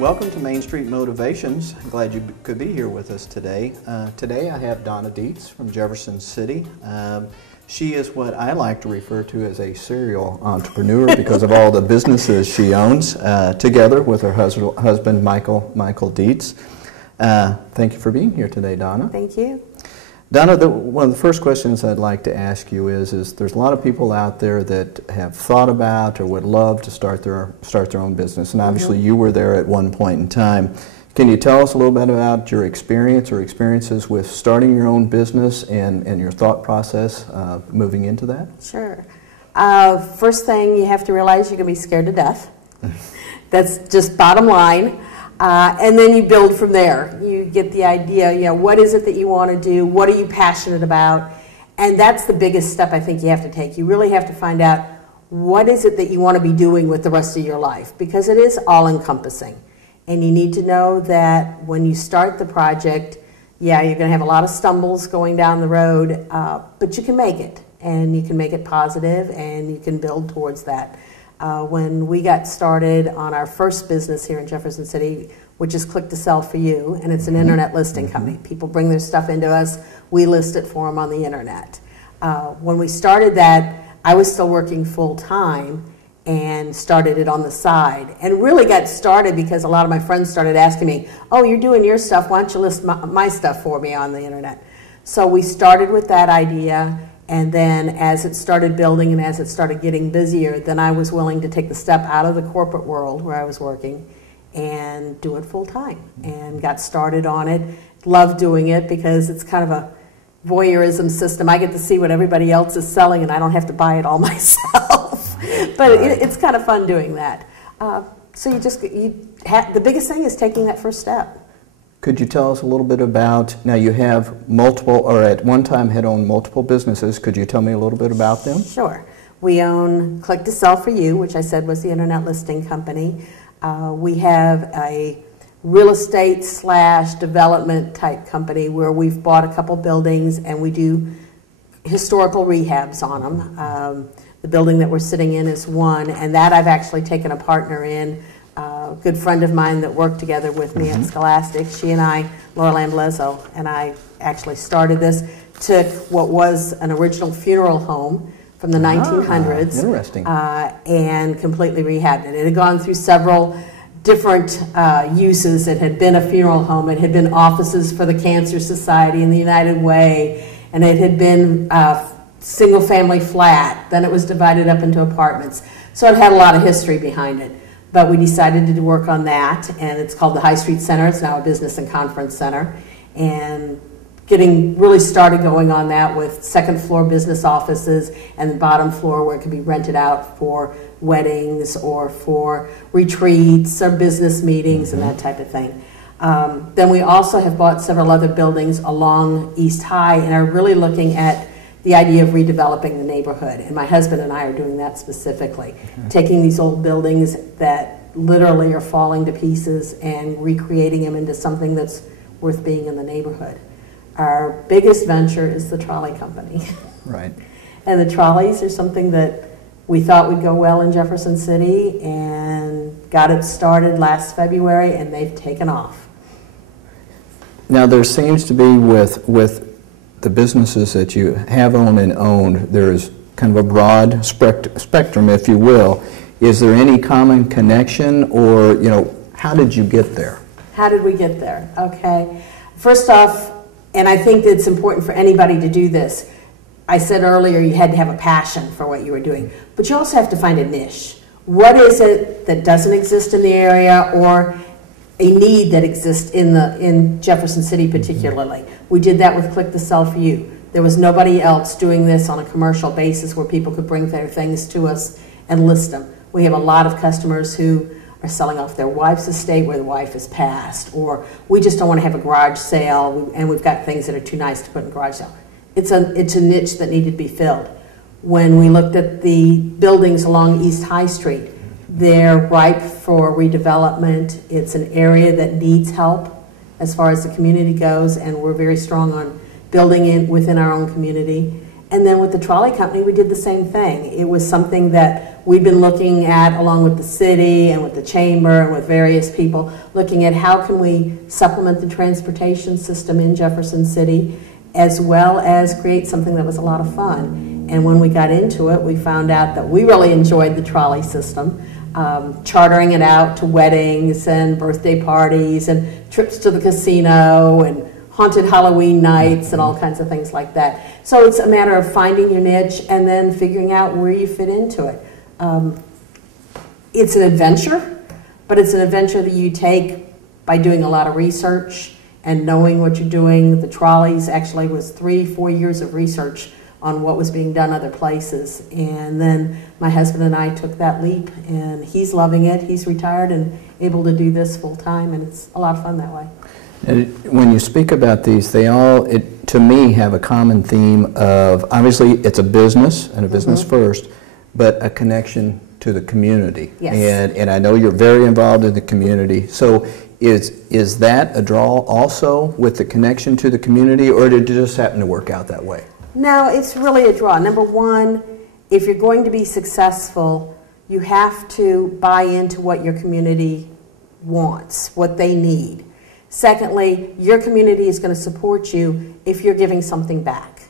Welcome to Main Street Motivations. Glad you could be here with us today. Today I have Donna Deetz from Jefferson City. She is what I like to refer to as a serial entrepreneur because of all the businesses she owns, together with her husband Michael Deetz. Thank you for being here today, Donna. Thank you. Donna, one of the first questions I'd like to ask you is there's a lot of people out there that have thought about or would love to start their own business, and obviously you were there at one point in time. Can you tell us a little bit about your experience or experiences with starting your own business and your thought process moving into that? Sure. First thing, you have to realize you're going to be scared to death. That's just bottom line. And then you build from there. You get the idea, what is it that you want to do? What are you passionate about? And that's the biggest step I think you have to take. You really have to find out what is it that you want to be doing with the rest of your life, because it is all-encompassing. And you need to know that when you start the project, you're going to have a lot of stumbles going down the road, but you can make it. And you can make it positive, and you can build towards that. When we got started on our first business here in Jefferson City, which is Click to Sell for You, and it's an internet listing company. People bring their stuff into us, we list it for them on the internet. When we started that, I was still working full-time and started it on the side. And really got started because a lot of my friends started asking me, oh, you're doing your stuff, why don't you list my stuff for me on the internet? So we started with that idea. And then as it started building and as it started getting busier, then I was willing to take the step out of the corporate world where I was working and do it full time, and got started on it. Love doing it because it's kind of a voyeurism system. I get to see what everybody else is selling and I don't have to buy it all myself. But it's kind of fun doing that. So the biggest thing is taking that first step. Could you tell us a little bit about, now you have multiple, or at one time had owned multiple businesses. Could you tell me a little bit about them? Sure. We own Click to Sell for You, which I said was the internet listing company. We have a real estate / development type company where we've bought a couple buildings and we do historical rehabs on them. The building that we're sitting in is one, and that I've actually taken a partner in. A good friend of mine that worked together with me at Scholastic, she and I, Laura Lamblezo, and I actually started this, took what was an original funeral home from the 1900s interesting. And completely rehabbed it. It had gone through several different uses. It had been a funeral home, it had been offices for the Cancer Society and the United Way, and it had been a single-family flat. Then it was divided up into apartments. So it had a lot of history behind it. But we decided to work on that, and it's called the High Street Center. It's now a business and conference center. And getting really started going on that with second floor business offices and the bottom floor where it can be rented out for weddings or for retreats or business meetings and that type of thing. Then we also have bought several other buildings along East High and are really looking at the idea of redeveloping the neighborhood. And my husband and I are doing that specifically. Taking these old buildings that literally are falling to pieces and recreating them into something that's worth being in the neighborhood. Our biggest venture is the trolley company. Right. And the trolleys are something that we thought would go well in Jefferson City, and got it started last February, and they've taken off. Now there seems to be with the businesses that you have owned and owned, there's kind of a broad spectrum, if you will. Is there any common connection, or, how did you get there? How did we get there? Okay. First off, and I think it's important for anybody to do this, I said earlier you had to have a passion for what you were doing, but you also have to find a niche. What is it that doesn't exist in the area, or a need that exists in Jefferson City particularly? We did that with Click to Sell for You. There was nobody else doing this on a commercial basis where people could bring their things to us and list them. We have a lot of customers who are selling off their wife's estate where the wife has passed, or we just don't want to have a garage sale and we've got things that are too nice to put in a garage sale. It's a niche that needed to be filled. When we looked at the buildings along East High Street, they're ripe for redevelopment. It's an area that needs help as far as the community goes, and we're very strong on building it within our own community. And then with the trolley company, we did the same thing. It was something that we've been looking at, along with the city and with the chamber and with various people, looking at how can we supplement the transportation system in Jefferson City, as well as create something that was a lot of fun. And when we got into it, we found out that we really enjoyed the trolley system, chartering it out to weddings and birthday parties and trips to the casino and haunted Halloween nights and all kinds of things like that. So it's a matter of finding your niche and then figuring out where you fit into it. It's an adventure, but it's an adventure that you take by doing a lot of research and knowing what you're doing. The trolleys actually was 3-4 years of research on what was being done other places. And then my husband and I took that leap, and he's loving it. He's retired and able to do this full time, and it's a lot of fun that way. And when you speak about these, they all, to me, have a common theme of, obviously, it's a business, and a business first, but a connection to the community. Yes. And I know you're very involved in the community. So is that a draw also with the connection to the community, or did it just happen to work out that way? No, it's really a draw. Number one, if you're going to be successful, you have to buy into what your community wants, what they need. Secondly, your community is going to support you if you're giving something back.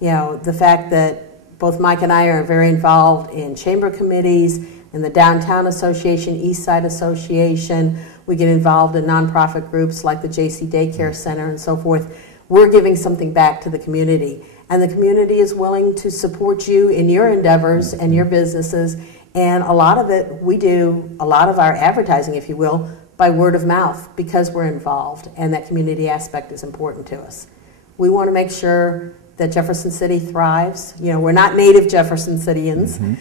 You know, the fact that both Mike and I are very involved in chamber committees, in the Downtown Association, East Side Association. We get involved in nonprofit groups like the JC Daycare Center and so forth. We're giving something back to the community. And the community is willing to support you in your endeavors and your businesses. And a lot of it, we do a lot of our advertising, if you will, by word of mouth, because we're involved, and that community aspect is important to us. We want to make sure that Jefferson City thrives. You know, we're not native Jefferson Cityans,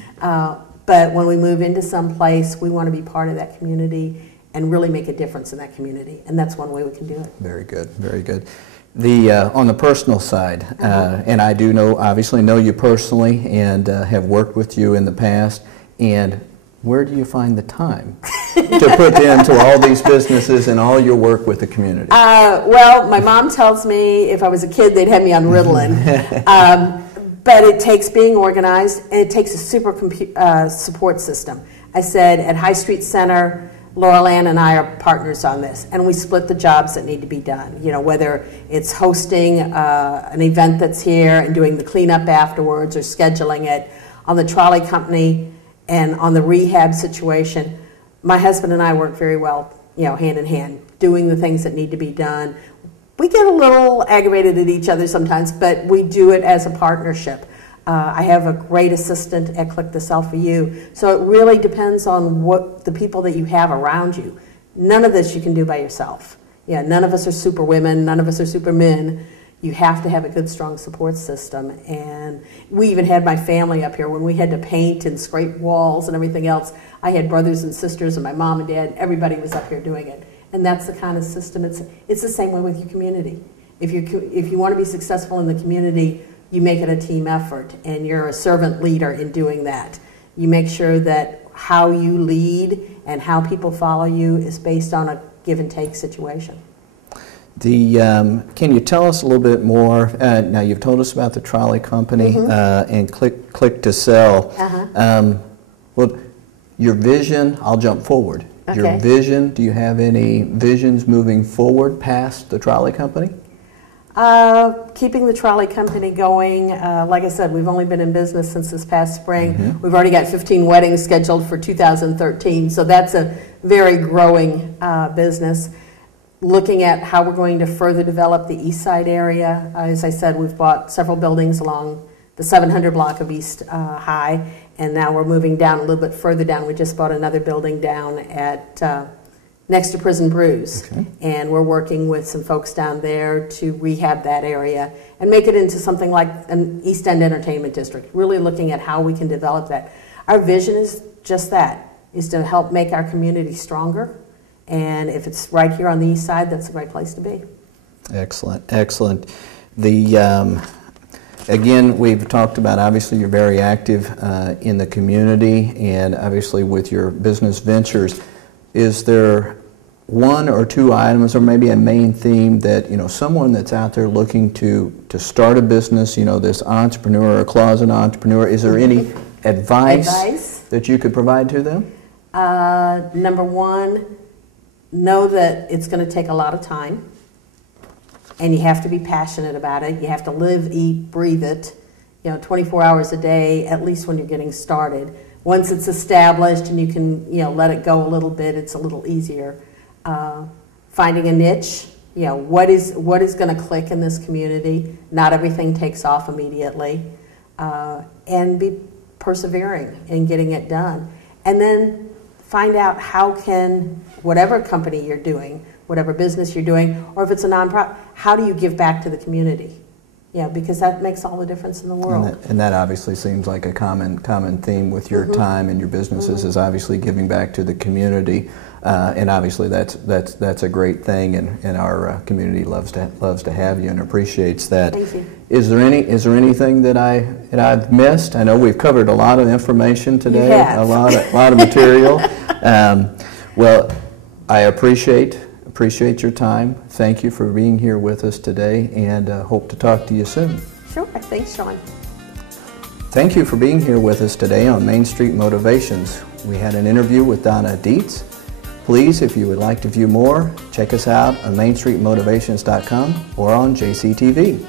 but when we move into some place, we want to be part of that community and really make a difference in that community, and that's one way we can do it. Very good, very good. On the personal side, and I do obviously know you personally and have worked with you in the past, and where do you find the time to put into all these businesses and all your work with the community? Well, my mom tells me if I was a kid, they'd have me on Ritalin. But it takes being organized, and it takes a super support system. I said at High Street Center, Laurel Ann and I are partners on this, and we split the jobs that need to be done. You know, whether it's hosting an event that's here and doing the cleanup afterwards or scheduling it. On the trolley company and on the rehab situation, my husband and I work very well, you know, hand in hand, doing the things that need to be done. We get a little aggravated at each other sometimes, but we do it as a partnership. I have a great assistant at Click the Cell for You. So it really depends on what the people that you have around you. None of this you can do by yourself. Yeah, none of us are super women, none of us are super men. You have to have a good, strong support system. And we even had my family up here when we had to paint and scrape walls and everything else. I had brothers and sisters and my mom and dad. Everybody was up here doing it. And that's the kind of system. It's the same way with your community. If you want to be successful in the community, you make it a team effort, and you're a servant leader in doing that. You make sure that how you lead and how people follow you is based on a give and take situation. Can you tell us a little bit more? Now you've told us about the trolley company and Click to Sell. Well, your vision, I'll jump forward. Okay. Your vision, do you have any visions moving forward past the trolley company? Keeping the trolley company going. Like I said, we've only been in business since this past spring. We've already got 15 weddings scheduled for 2013, so that's a very growing business. Looking at how we're going to further develop the East Side area. As I said, we've bought several buildings along the 700 block of East High, and now we're moving down a little bit further down. We just bought another building down at next to Prison Brews, and we're working with some folks down there to rehab that area and make it into something like an East End entertainment district, really looking at how we can develop that. Our vision is just that, is to help make our community stronger, and if it's right here on the East Side, that's a great place to be. Excellent, excellent. Again, we've talked about, obviously, you're very active in the community and obviously with your business ventures. Is there one or two items or maybe a main theme that, you know, someone that's out there looking to start a business, you know, this entrepreneur or closet entrepreneur, is there any advice that you could provide to them? Number one, know that it's going to take a lot of time, and you have to be passionate about it. You have to live, eat, breathe it, 24 hours a day, at least when you're getting started. Once it's established and you can, let it go a little bit, it's a little easier. Finding a niche, what is going to click in this community? Not everything takes off immediately. And be persevering in getting it done. And then find out how can, whatever company you're doing, whatever business you're doing, or if it's a nonprofit, how do you give back to the community? Because that makes all the difference in the world. And that obviously seems like a common theme with your time and your businesses is obviously giving back to the community, and obviously that's a great thing, and our community loves to have you and appreciates that. Thank you. Is there anything that I've missed? I know we've covered a lot of information today, You have. a lot of material. Well, I appreciate your time. Thank you for being here with us today, and hope to talk to you soon. Sure. Thanks, Sean. Thank you for being here with us today on Main Street Motivations. We had an interview with Donna Deetz. Please, if you would like to view more, check us out on mainstreetmotivations.com or on JCTV.